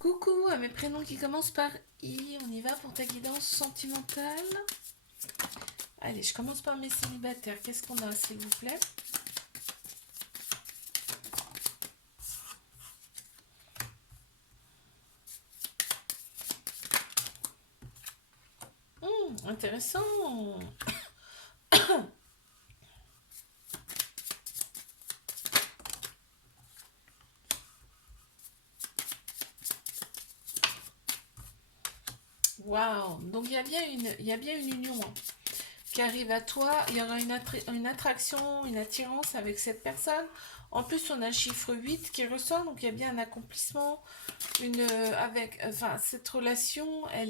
Coucou à mes prénoms qui commencent par I. On y va pour ta guidance sentimentale. Allez, je commence par mes célibataires. Qu'est-ce qu'on a, s'il vous plaît? Intéressant. Waouh. Donc il y a bien une union qui arrive à toi. Il y aura une attraction, une attirance avec cette personne. En plus, on a le chiffre 8 qui ressort, donc il y a bien un accomplissement. Enfin, cette relation, elle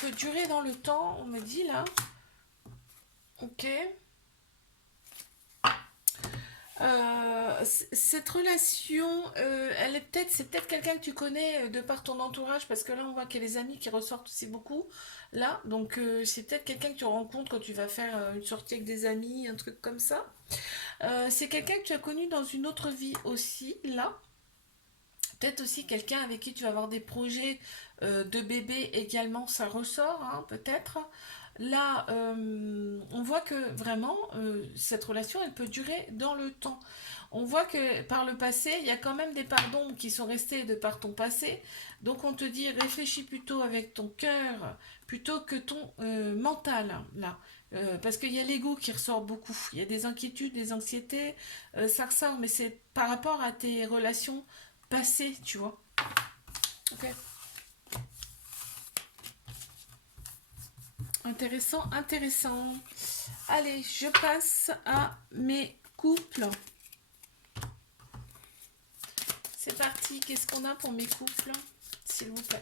peut durer dans le temps, on me dit là. Ok. Cette relation, c'est peut-être quelqu'un que tu connais de par ton entourage, parce que là on voit qu'il y a les amis qui ressortent aussi beaucoup. Là, donc c'est peut-être quelqu'un que tu rencontres quand tu vas faire une sortie avec des amis, un truc comme ça. C'est quelqu'un que tu as connu dans une autre vie aussi, là. Peut-être aussi quelqu'un avec qui tu vas avoir des projets de bébé également, ça ressort, hein, peut-être. Là, on voit que vraiment, cette relation, elle peut durer dans le temps. On voit que par le passé, il y a quand même des pardons qui sont restés de par ton passé. Donc on te dit, réfléchis plutôt avec ton cœur plutôt que ton mental, là. Parce qu'il y a l'ego qui ressort beaucoup. Il y a des inquiétudes, des anxiétés, ça ressort, mais c'est par rapport à tes relations passées, tu vois. Ok. Intéressant, intéressant. Allez, je passe à mes couples. C'est parti. Qu'est-ce qu'on a pour mes couples, s'il vous plaît?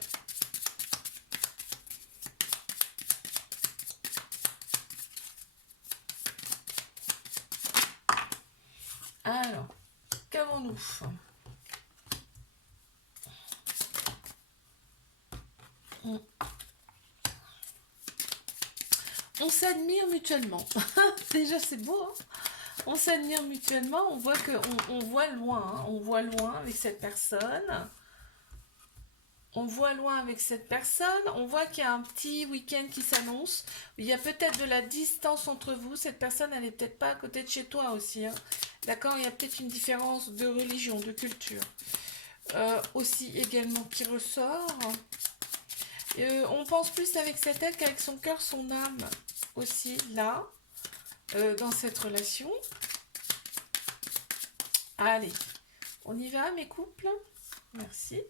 Alors, qu'avons-nous? On s'admire mutuellement. Déjà, c'est beau, hein. On s'admire mutuellement. On voit que on voit loin, hein. On voit loin avec cette personne. On voit loin avec cette personne, on voit qu'il y a un petit week-end qui s'annonce, il y a peut-être de la distance entre vous, cette personne elle n'est peut-être pas à côté de chez toi aussi, hein. D'accord, il y a peut-être une différence de religion, de culture, aussi également qui ressort. On pense plus avec sa tête qu'avec son cœur, son âme aussi là, dans cette relation. Allez, on y va mes couples. Merci.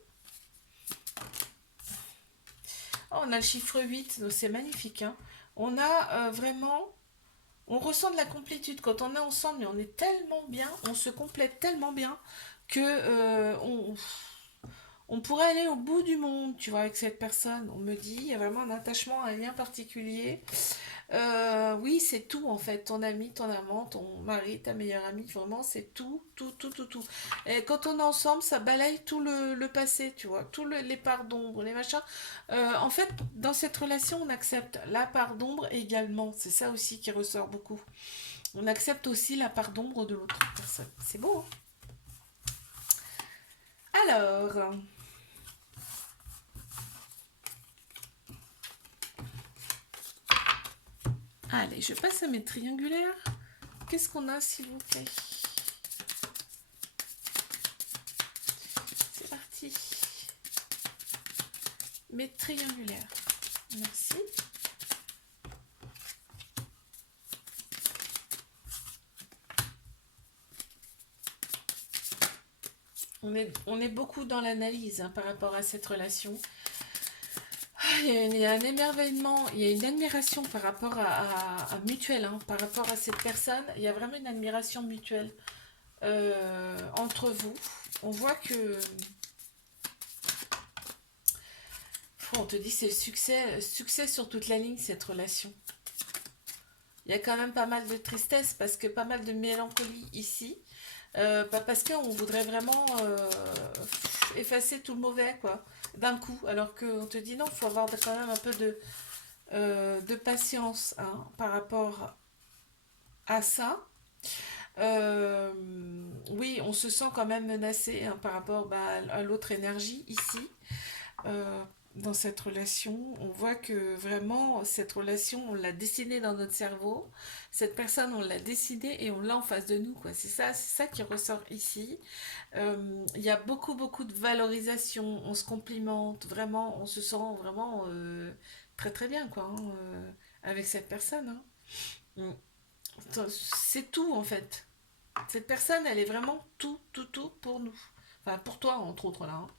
Oh, on a le chiffre 8, donc c'est magnifique, hein. On a vraiment, on ressent de la complétude quand on est ensemble, mais on est tellement bien, on se complète tellement bien que on pourrait aller au bout du monde, tu vois, avec cette personne. On me dit, il y a vraiment un attachement, un lien particulier. Oui, c'est tout en fait. Ton ami, ton amant, ton mari, ta meilleure amie, vraiment, c'est tout, tout, tout, tout, tout. Et quand on est ensemble, ça balaye tout le passé, tu vois, les parts d'ombre, les machins. En fait, dans cette relation, on accepte la part d'ombre également. C'est ça aussi qui ressort beaucoup. On accepte aussi la part d'ombre de l'autre personne. C'est beau, hein. Alors, allez, je passe à mes triangulaires. Qu'est-ce qu'on a, s'il vous plaît? C'est parti. Mes triangulaires. Merci. On est beaucoup dans l'analyse, hein, par rapport à cette relation. Il y a un émerveillement, il y a une admiration par rapport à mutuelle, hein, par rapport à cette personne. Il y a vraiment une admiration mutuelle entre vous. On voit que on te dit c'est le succès, succès sur toute la ligne cette relation. Il y a quand même pas mal de tristesse parce que pas mal de mélancolie ici. Parce qu'on voudrait vraiment effacer tout le mauvais quoi d'un coup, alors qu'on te dit non, il faut avoir quand même un peu de patience, hein, par rapport à ça. Euh, oui, on se sent quand même menacé hein, par rapport bah, à l'autre énergie ici. Euh, dans cette relation, on voit que vraiment cette relation, on l'a dessinée dans notre cerveau. Cette personne, on l'a décidée et on l'a en face de nous, quoi. C'est ça qui ressort ici. Il y a beaucoup, beaucoup de valorisation. On se complimente, vraiment, on se sent vraiment très, très bien, quoi, hein, avec cette personne. Hein. Mm. C'est tout, en fait. Cette personne, elle est vraiment tout, tout, tout pour nous. Enfin, pour toi, entre autres, là. Hein.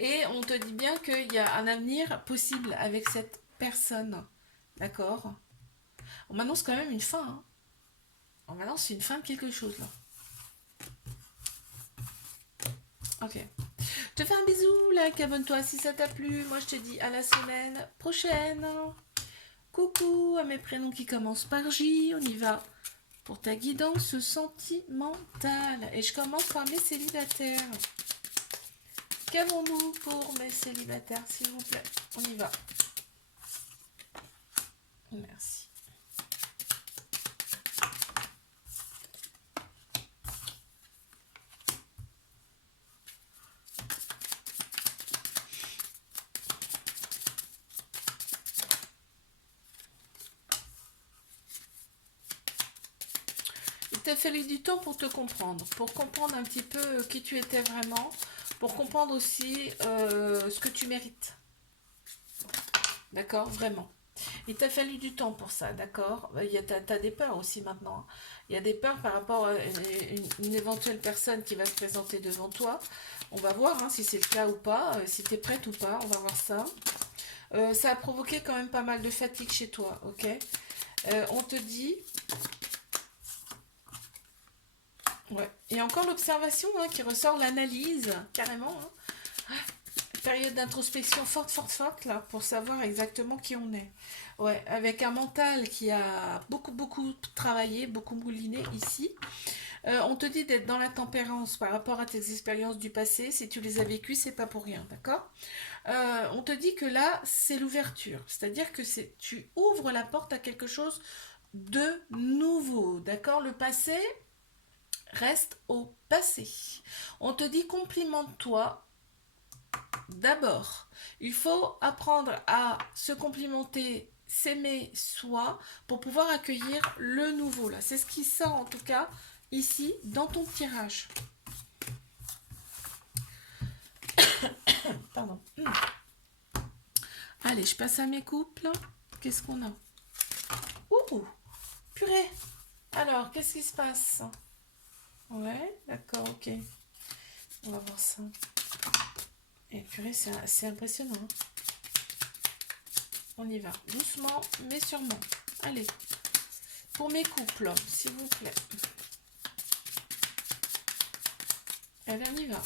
Et on te dit bien qu'il y a un avenir possible avec cette personne. D'accord. On m'annonce quand même une fin. Hein. On m'annonce une fin de quelque chose, là. Ok. Je te fais un bisou, like, abonne-toi si ça t'a plu. Moi, je te dis à la semaine prochaine. Coucou à mes prénoms qui commencent par J. On y va pour ta guidance sentimentale. Et je commence par mes célibataires. Qu'avons-nous pour mes célibataires, s'il vous plaît? On y va. Merci. Il t'a fallu du temps pour te comprendre, pour comprendre un petit peu qui tu étais vraiment, pour comprendre aussi ce que tu mérites. D'accord? Vraiment. Il t'a fallu du temps pour ça, d'accord? T'as des peurs aussi maintenant. Hein. Il y a des peurs par rapport à une éventuelle personne qui va se présenter devant toi. On va voir hein, si c'est le cas ou pas, si tu es prête ou pas, on va voir ça. Ça a provoqué quand même pas mal de fatigue chez toi, ok? On te dit... Ouais. Et encore l'observation hein, qui ressort, l'analyse, carrément. Hein. Période d'introspection forte, forte, forte, là, pour savoir exactement qui on est. Ouais, avec un mental qui a beaucoup, beaucoup travaillé, beaucoup mouliné ici. On te dit d'être dans la tempérance par rapport à tes expériences du passé. Si tu les as vécues, c'est pas pour rien, d'accord? On te dit que là, c'est l'ouverture. C'est-à-dire que tu ouvres la porte à quelque chose de nouveau, d'accord? Le passé reste au passé. On te dit complimente-toi d'abord. Il faut apprendre à se complimenter, s'aimer soi pour pouvoir accueillir le nouveau là. C'est ce qui sort en tout cas ici dans ton tirage. Pardon. Allez, je passe à mes couples. Qu'est-ce qu'on a? Ouh, purée. Alors, qu'est-ce qui se passe? Ouais, d'accord, ok. On va voir ça. Et purée, c'est impressionnant. Hein. On y va. Doucement, mais sûrement. Allez. Pour mes couples, s'il vous plaît. Allez, on y va.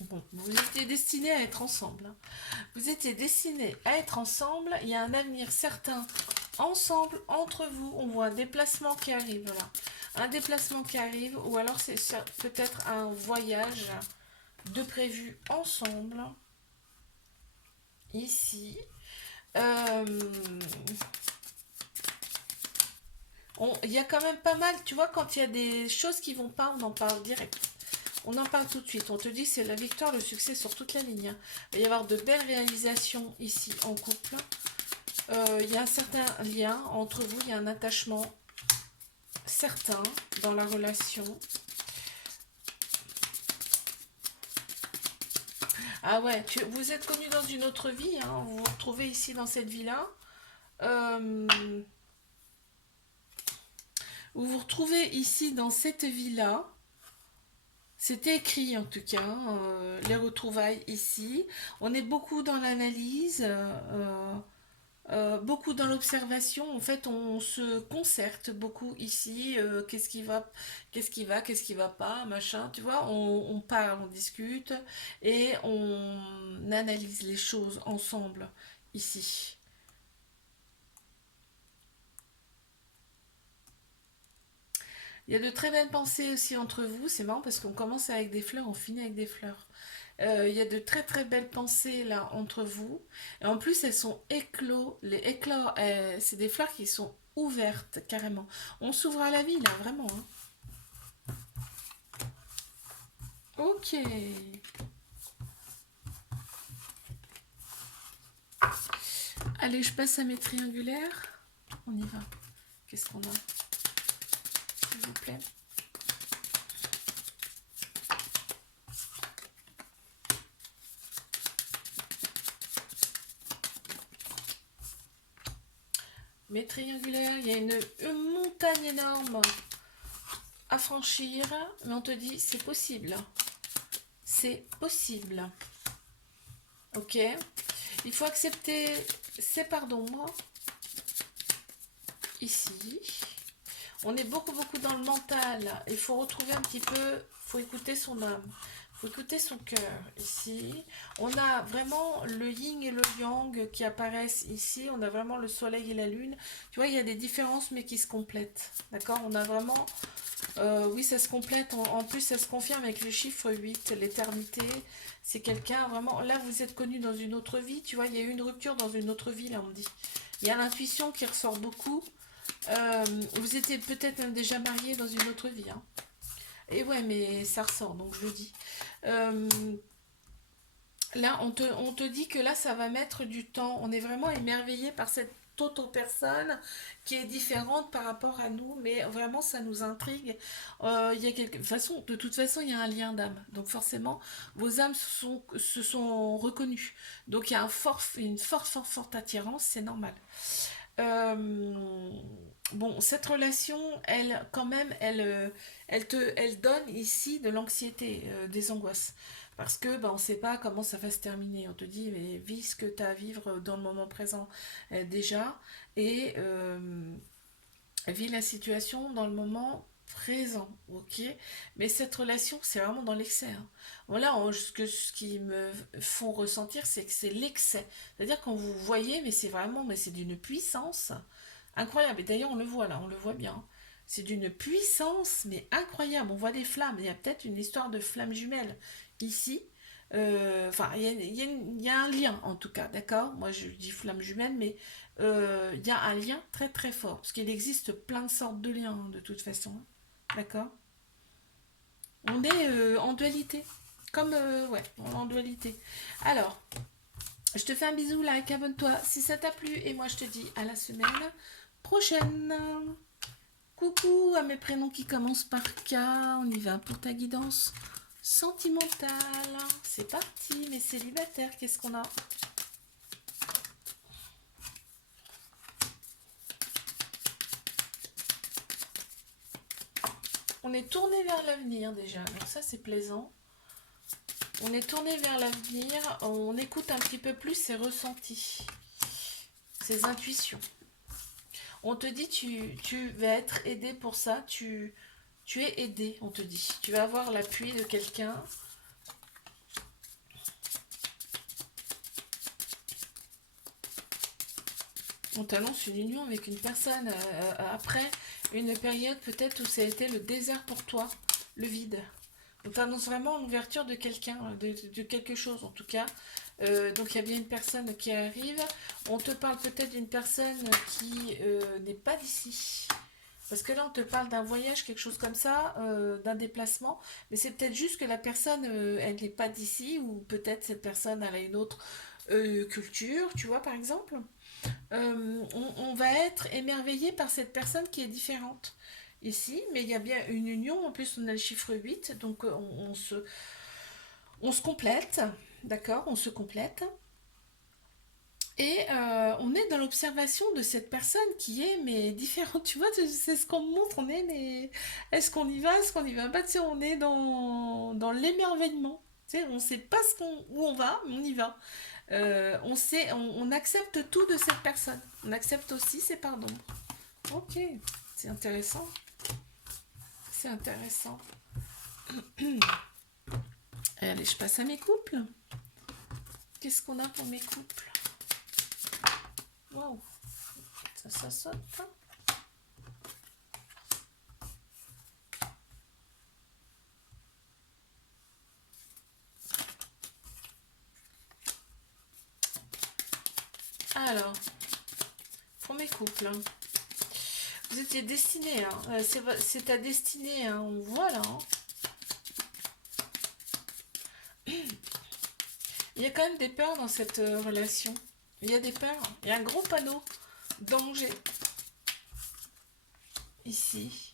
Bon, vous étiez destinés à être ensemble. Hein. Vous étiez destinés à être ensemble. Il y a un avenir certain ensemble, entre vous. On voit un déplacement qui arrive là. Un déplacement qui arrive. Ou alors c'est peut-être un voyage de prévu ensemble. Ici. Il y a quand même pas mal, tu vois, quand il y a des choses qui vont pas, on en parle direct. On en parle tout de suite. On te dit c'est la victoire, le succès sur toute la ligne. Hein. Il va y avoir de belles réalisations ici en couple. Il y a un certain lien entre vous, il y a un attachement certain dans la relation. Ah ouais, vous êtes connus dans une autre vie, hein, vous vous retrouvez ici dans cette vie-là. Euh, vous vous retrouvez ici dans cette vie-là. C'était écrit en tout cas, hein, les retrouvailles ici. On est beaucoup dans l'analyse, beaucoup dans l'observation. En fait, on se concerte beaucoup ici. Qu'est-ce qui va pas, machin. Tu vois, on parle, on discute et on analyse les choses ensemble ici. Il y a de très belles pensées aussi entre vous. C'est marrant parce qu'on commence avec des fleurs, on finit avec des fleurs. Il y a de très très belles pensées là entre vous. Et en plus, elles sont éclos. Les éclats, c'est des fleurs qui sont ouvertes carrément. On s'ouvre à la vie là, vraiment, hein. Ok. Allez, je passe à mes triangulaires. On y va. Qu'est-ce qu'on a, s'il vous plaît? Mes triangulaires, il y a une montagne énorme à franchir, mais on te dit c'est possible. C'est possible. Ok. Il faut accepter ses parts d'ombre. Ici. On est beaucoup beaucoup dans le mental. Il faut retrouver un petit peu, il faut écouter son âme. Il faut écouter son cœur ici. On a vraiment le yin et le yang qui apparaissent ici. On a vraiment le soleil et la lune. Tu vois, il y a des différences mais qui se complètent. D'accord? On a vraiment... oui, ça se complète. En plus, ça se confirme avec le chiffre 8, l'éternité. C'est quelqu'un vraiment... Là, vous êtes connu dans une autre vie. Tu vois, il y a eu une rupture dans une autre vie, là, on me dit. Il y a l'intuition qui ressort beaucoup. Vous étiez peut-être même déjà marié dans une autre vie, hein. Et ouais, mais ça ressort, donc je le dis. Euh, Là, on te dit que là, ça va mettre du temps. On est vraiment émerveillé par cette autre personne qui est différente par rapport à nous, mais vraiment, ça nous intrigue. Il y a de toute façon, il y a un lien d'âme. Donc forcément, vos âmes se sont reconnues. Donc il y a une forte, forte, forte attirance, c'est normal. Euh, bon, cette relation, elle, quand même, elle donne ici de l'anxiété, des angoisses. Parce que on ne sait pas comment ça va se terminer. On te dit, mais vis ce que tu as à vivre dans le moment présent déjà, et vis la situation dans le moment présent, ok? Mais cette relation, c'est vraiment dans l'excès, hein. Voilà, ce qui me font ressentir, c'est que c'est l'excès. C'est-à-dire quand vous voyez, mais c'est vraiment, mais c'est d'une puissance incroyable. Et d'ailleurs, on le voit là, on le voit bien. C'est d'une puissance, mais incroyable. On voit des flammes. Il y a peut-être une histoire de flammes jumelles ici. Enfin, il y a un lien en tout cas, d'accord? Moi, je dis flammes jumelles, mais il y a un lien très très fort. Parce qu'il existe plein de sortes de liens, hein, de toute façon. D'accord? On est en dualité. Comme, ouais, on est en dualité. Alors, je te fais un bisou, like, abonne-toi si ça t'a plu. Et moi, je te dis à la semaine prochaine. Coucou à mes prénoms qui commencent par K. On y va pour ta guidance sentimentale. C'est parti, mes célibataires, qu'est-ce qu'on a? On est tourné vers l'avenir déjà, donc ça c'est plaisant. On est tourné vers l'avenir, on écoute un petit peu plus ses ressentis, ses intuitions. On te dit tu vas être aidé pour ça, tu es aidé, on te dit. Tu vas avoir l'appui de quelqu'un. On t'annonce une union avec une personne après une période peut-être où ça a été le désert pour toi, le vide. On t'annonce vraiment l'ouverture de quelqu'un, de quelque chose en tout cas. Donc il y a bien une personne qui arrive. On te parle peut-être d'une personne qui n'est pas d'ici. Parce que là, on te parle d'un voyage, quelque chose comme ça, d'un déplacement. Mais c'est peut-être juste que la personne, elle n'est pas d'ici. Ou peut-être cette personne, elle a une autre culture, tu vois, par exemple. On va être émerveillé par cette personne qui est différente ici, mais il y a bien une union, en plus on a le chiffre 8, donc on se complète, d'accord, on se complète, et on est dans l'observation de cette personne qui est mais différente, tu vois, c'est ce qu'on me montre, on est mais est-ce qu'on y va, est-ce qu'on y va pas, tu sais, on est dans l'émerveillement, tu sais, on sait pas où on va, mais on y va. On sait, on accepte tout de cette personne. On accepte aussi ses pardons. Ok, c'est intéressant. C'est intéressant. Allez, je passe à mes couples. Qu'est-ce qu'on a pour mes couples? Waouh, ça saute. Alors, premier couple, hein. Vous étiez destiné, hein. C'est ta destinée, hein. On voit là, hein. Il y a quand même des peurs dans cette relation. Il y a des peurs. Il y a un gros panneau danger ici.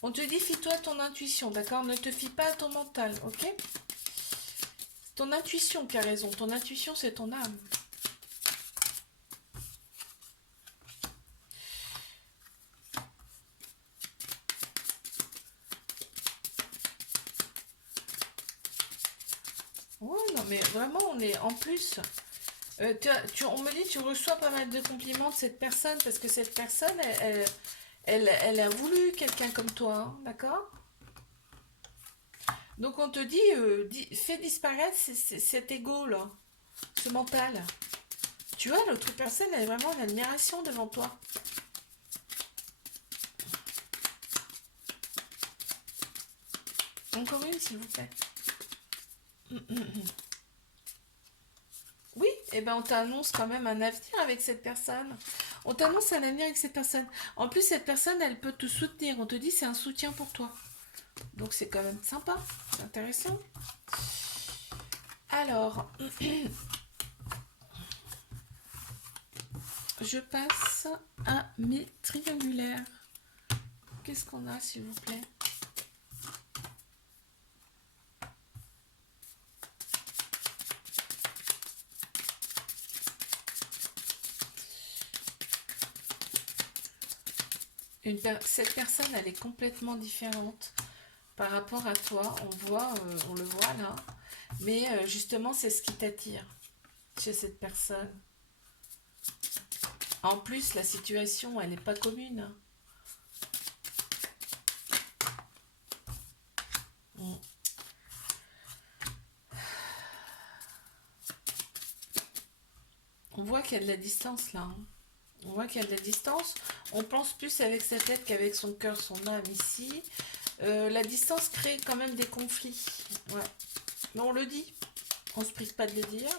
On te dit, fie-toi à ton intuition, d'accord? Ne te fie pas à ton mental, ok? C'est ton intuition qui a raison. Ton intuition, c'est ton âme. Ouais, non, mais vraiment, on est en plus. On me dit, tu reçois pas mal de compliments de cette personne parce que cette personne, elle a voulu quelqu'un comme toi, hein, d'accord? Donc on te dit, fais disparaître cet ego là, ce mental. Tu vois, l'autre personne, elle est vraiment en admiration devant toi. Encore une, s'il vous plaît. Oui, et ben on t'annonce quand même un avenir avec cette personne. On t'annonce un avenir avec cette personne. En plus, cette personne, elle peut te soutenir. On te dit, c'est un soutien pour toi. Donc c'est quand même sympa, c'est intéressant. Alors, je passe à mes triangulaires. Qu'est-ce qu'on a, s'il vous plaît? Cette personne, elle est complètement différente par rapport à toi. On le voit là. Mais justement, c'est ce qui t'attire chez cette personne. En plus, la situation, elle n'est pas commune. Mm. On voit qu'il y a de la distance là, hein. On voit qu'il y a de la distance. On pense plus avec sa tête qu'avec son cœur, son âme ici. La distance crée quand même des conflits. Ouais. Mais on le dit. On se prive pas de le dire.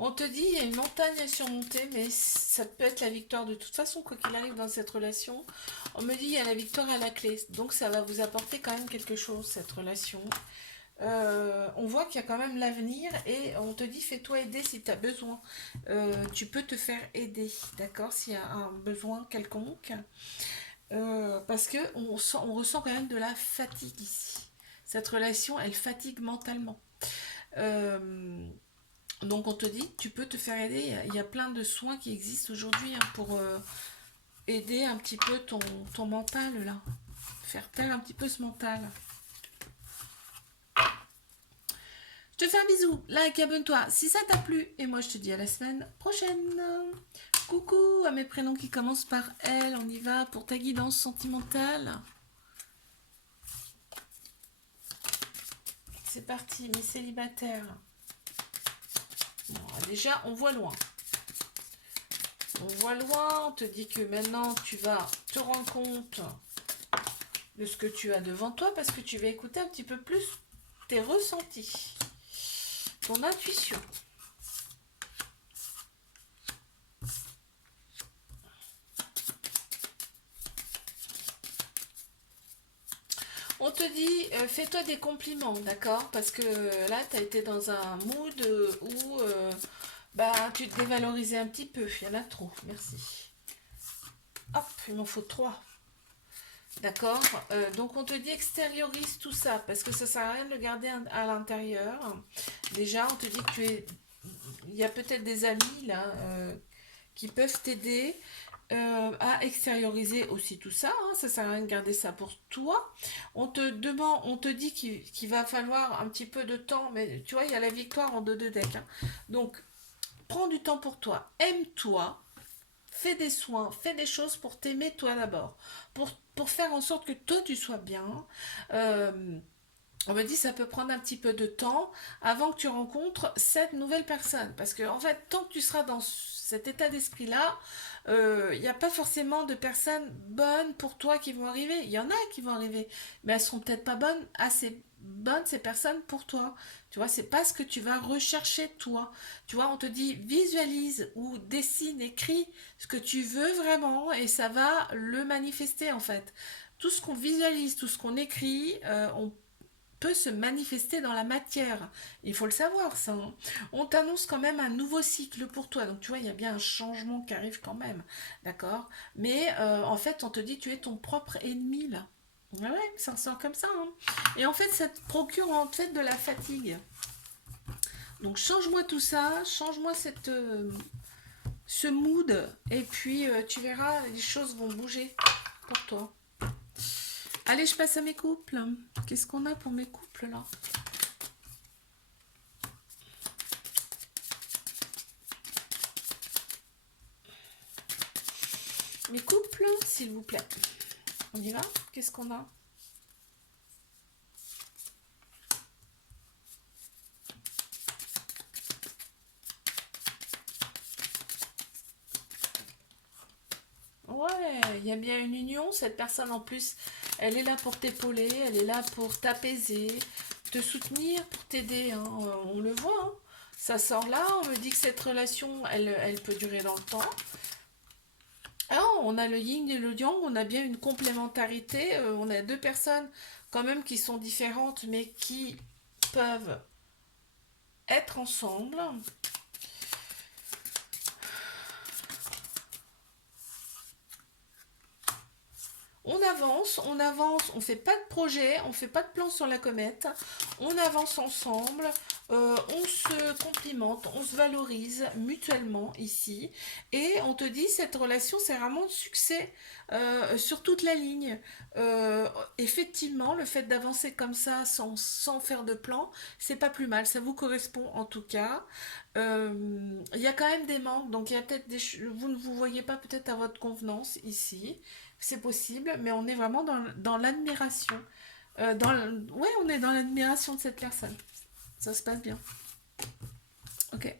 On te dit, il y a une montagne à surmonter, mais ça peut être la victoire de toute façon, quoi qu'il arrive dans cette relation. On me dit, il y a la victoire à la clé. Donc ça va vous apporter quand même quelque chose, cette relation. On voit qu'il y a quand même l'avenir et on te dit fais-toi aider si tu as besoin. Tu peux te faire aider, d'accord, s'il y a un besoin quelconque. Parce que on ressent quand même de la fatigue ici. Cette relation, elle fatigue mentalement. Euh, donc on te dit tu peux te faire aider. Il y a plein de soins qui existent aujourd'hui, hein, pour aider un petit peu ton mental là. Faire taire un petit peu ce mental. Je te fais un bisou, like, abonne-toi si ça t'a plu. Et moi, je te dis à la semaine prochaine. Coucou à mes prénoms qui commencent par L. On y va pour ta guidance sentimentale. C'est parti, mes célibataires. Bon, déjà, on voit loin. On voit loin, on te dit que maintenant, tu vas te rendre compte de ce que tu as devant toi parce que tu vas écouter un petit peu plus tes ressentis. Ton intuition. On te dit, fais-toi des compliments, d'accord? Parce que là, tu as été dans un mood où bah, tu te dévalorisais un petit peu. Il y en a trop, merci. Hop, il m'en faut 3. D'accord? Donc on te dit extériorise tout ça, parce que ça sert à rien de le garder à l'intérieur. Déjà, on te dit que il y a peut-être des amis là qui peuvent t'aider à extérioriser aussi tout ça, hein. Ça sert à rien de garder ça pour toi. On te dit qu'il va falloir un petit peu de temps, mais tu vois, il y a la victoire en deux de deck, hein. Donc, prends du temps pour toi, aime-toi, fais des soins, fais des choses pour t'aimer toi d'abord, pour faire en sorte que toi tu sois bien. Euh, On me dit ça peut prendre un petit peu de temps avant que tu rencontres cette nouvelle personne. Parce que en fait, tant que tu seras dans cet état d'esprit-là, il n'y a pas forcément de personnes bonnes pour toi qui vont arriver. Il y en a qui vont arriver, mais elles seront peut-être pas bonnes, assez bonnes ces personnes pour toi. Tu vois, c'est pas ce que tu vas rechercher toi. Tu vois, on te dit visualise ou dessine, écris ce que tu veux vraiment et ça va le manifester en fait. Tout ce qu'on visualise, tout ce qu'on écrit, on peut se manifester dans la matière. Il faut le savoir, ça, hein. On t'annonce quand même un nouveau cycle pour toi. Donc, tu vois, il y a bien un changement qui arrive quand même. D'accord. Mais en fait, on te dit, tu es ton propre ennemi, là. Ouais, ouais, ça ressort comme ça, hein. Et en fait, ça te procure en fait de la fatigue. Donc, change-moi tout ça, change-moi ce mood, et puis tu verras, les choses vont bouger pour toi. Allez, je passe à mes couples. Qu'est-ce qu'on a pour mes couples là? Mes couples, s'il vous plaît. On y va? Qu'est-ce qu'on a? Ouais, il y a bien une union. Cette personne en plus, elle est là pour t'épauler, elle est là pour t'apaiser, te soutenir, pour t'aider, hein. On le voit, hein. Ça sort là, on me dit que cette relation, elle peut durer dans le temps. Ah, on a le yin et le yang, on a bien une complémentarité. On a deux personnes quand même qui sont différentes, mais qui peuvent être ensemble. On avance, on fait pas de projet, on fait pas de plan sur la comète, on avance ensemble, on se complimente, on se valorise mutuellement ici, et on te dit cette relation c'est vraiment de succès sur toute la ligne. Effectivement, le fait d'avancer comme ça sans faire de plan, c'est pas plus mal, ça vous correspond en tout cas. Il y a quand même des manques, donc il y a peut-être vous ne vous voyez pas peut-être à votre convenance ici. C'est possible, mais on est vraiment dans l'admiration. Ouais, on est dans l'admiration de cette personne. Ça se passe bien. Ok.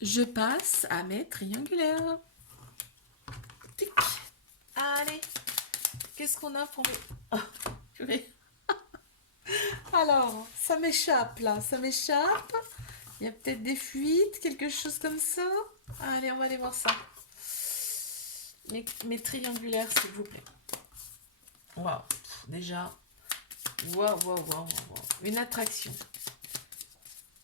Je passe à mes triangulaires. Tic. Allez. Qu'est-ce qu'on a pour mes... Oh, purée. Alors, ça m'échappe là. Ça m'échappe. Il y a peut-être des fuites, quelque chose comme ça. Allez, on va aller voir ça. Mes triangulaires, s'il vous plaît. Waouh. Déjà. Waouh, waouh, waouh, waouh. Une attraction.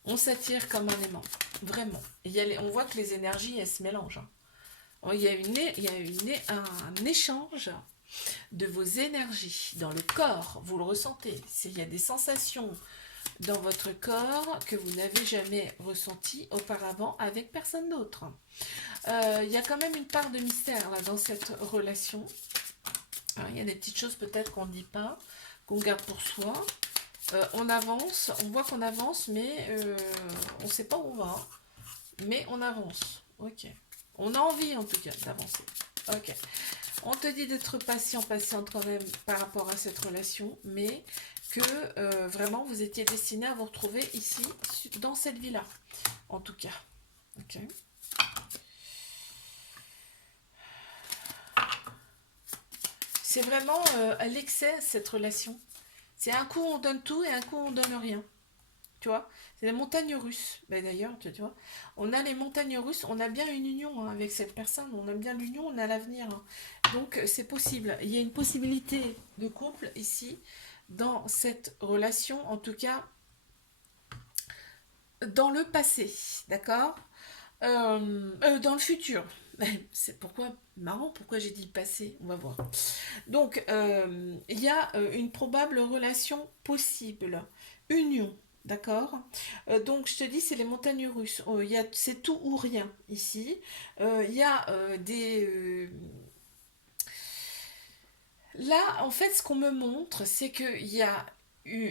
On s'attire comme un aimant. Vraiment. On voit que les énergies, elles se mélangent, hein. Un échange de vos énergies dans le corps. Vous le ressentez. Il y a des sensations dans votre corps que vous n'avez jamais ressenties auparavant avec personne d'autre. Il y a quand même une part de mystère là, dans cette relation. Il y a des petites choses peut-être qu'on ne dit pas, qu'on garde pour soi. On avance, on voit qu'on avance, mais on ne sait pas où on va. Mais on avance. Ok. On a envie en tout cas d'avancer. Ok. On te dit d'être patient, patiente quand même par rapport à cette relation, mais que vraiment vous étiez destiné à vous retrouver ici, dans cette vie-là. En tout cas. Ok. C'est vraiment à l'excès cette relation. C'est un coup on donne tout et un coup on donne rien. Tu vois, c'est les montagnes russes. Ben d'ailleurs, tu vois, on a les montagnes russes, on a bien une union hein, avec cette personne, on a bien l'union, on a l'avenir, hein. Donc c'est possible. Il y a une possibilité de couple ici, dans cette relation, en tout cas dans le passé, d'accord. Dans le futur. C'est pourquoi marrant, pourquoi j'ai dit passé, on va voir. Donc, il y a une probable relation possible, union, d'accord. Donc, je te dis, c'est les montagnes russes. C'est tout ou rien ici. Il y a Là, en fait, ce qu'on me montre, c'est qu'il y a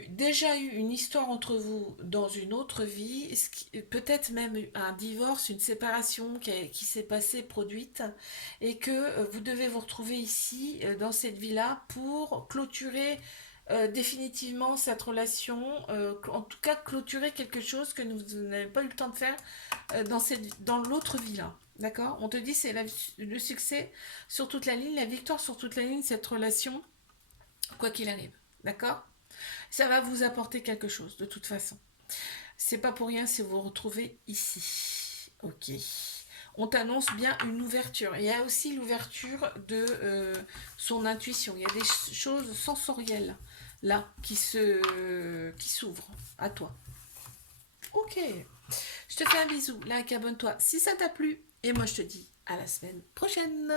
déjà eu une histoire entre vous dans une autre vie, peut-être même un divorce, une séparation qui s'est passée, produite, et que vous devez vous retrouver ici, dans cette vie-là, pour clôturer définitivement cette relation, en tout cas clôturer quelque chose que vous n'avez pas eu le temps de faire dans l'autre vie-là. D'accord? On te dit c'est le succès sur toute la ligne, la victoire sur toute la ligne, cette relation, quoi qu'il arrive. D'accord? Ça va vous apporter quelque chose, de toute façon. C'est pas pour rien si vous vous retrouvez ici. Ok. On t'annonce bien une ouverture. Il y a aussi l'ouverture de son intuition. Il y a des choses sensorielles là qui s'ouvrent à toi. Ok. Je te fais un bisou. Like, abonne-toi si ça t'a plu. Et moi, je te dis à la semaine prochaine.